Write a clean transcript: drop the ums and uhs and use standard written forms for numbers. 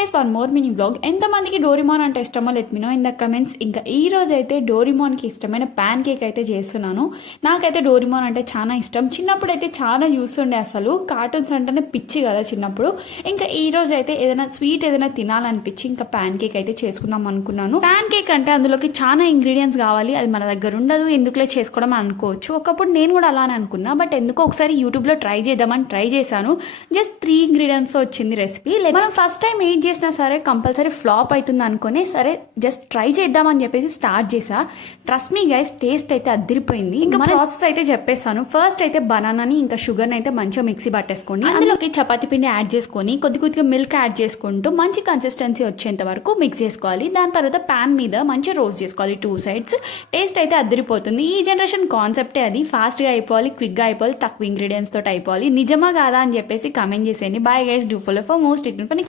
Guys, one more mini blog. ఎంతమందికి Doraemon అంటే ఇష్టమో let me know in the comments. ఇంకా ఈ రోజు అయితే డోరిమాన్కి ఇష్టమైన ప్యాన్ కేక్ అయితే చేస్తున్నాను. నాకైతే డోరిమాన్ అంటే చాలా ఇష్టం. చిన్నప్పుడు అయితే చాలా చూస్తుండే, అసలు కార్టూన్స్ అంటేనే పిచ్చి కదా చిన్నప్పుడు. ఇంకా ఈ రోజు అయితే ఏదైనా స్వీట్ ఏదైనా తినాలనిపించి ఇంకా ప్యాన్ కేక్ అయితే చేసుకుందాం అనుకున్నాను. ప్యాన్ కేక్ అంటే అందులోకి చాలా ఇంగ్రీడియంట్స్ కావాలి, అది మన దగ్గర ఉండదు, ఎందుకులే చేసుకోవడం అనుకోవచ్చు. ఒకప్పుడు నేను కూడా అలానే అనుకున్నా, బట్ ఎందుకో ఒకసారి యూట్యూబ్లో ట్రై చేద్దామని ట్రై చేశాను. జస్ట్ 3 ఇంగ్రీడియంట్స్ వచ్చింది రెసిపీ. మనం ఫస్ట్ టైం ఏం చేసినా సరే కంపల్సరీ ఫ్లాప్ అవుతుంది అనుకుని సరే జస్ట్ ట్రై చేద్దామని చెప్పేసి స్టార్ట్ చేసా. ట్రస్ట్ మీ గైస్, టేస్ట్ అయితే అదిరిపోయింది. ఇంకా ప్రాసెస్ అయితే చెప్పేస్తాను. ఫస్ట్ అయితే బనానాని ఇంకా షుగర్ని అయితే మంచిగా మిక్సీ పట్టేసుకోండి. అందులోకి చపాతీ పిండి యాడ్ చేసుకొని కొద్దిగా మిల్క్ యాడ్ చేసుకుంటూ మంచి కన్సిస్టెన్సీ వచ్చేంత వరకు మిక్స్ చేసుకోవాలి. దాని తర్వాత ప్యాన్ మీద మంచిగా రోస్ట్ చేసుకోవాలి 2 sides. టేస్ట్ అయితే అదిరిపోతుంది. ఈ జనరేషన్ కాన్సెప్టే అది. ఫాస్ట్గా అయిపోవాలి, క్విక్గా అయిపోవాలి, తక్కువ ఇంగ్రీడియంట్స్ తోటి అయిపోవాలి. నిజమా కాదా అని చెప్పేసి కామెంట్ చేసేయండి. Bye guys, do follow for most.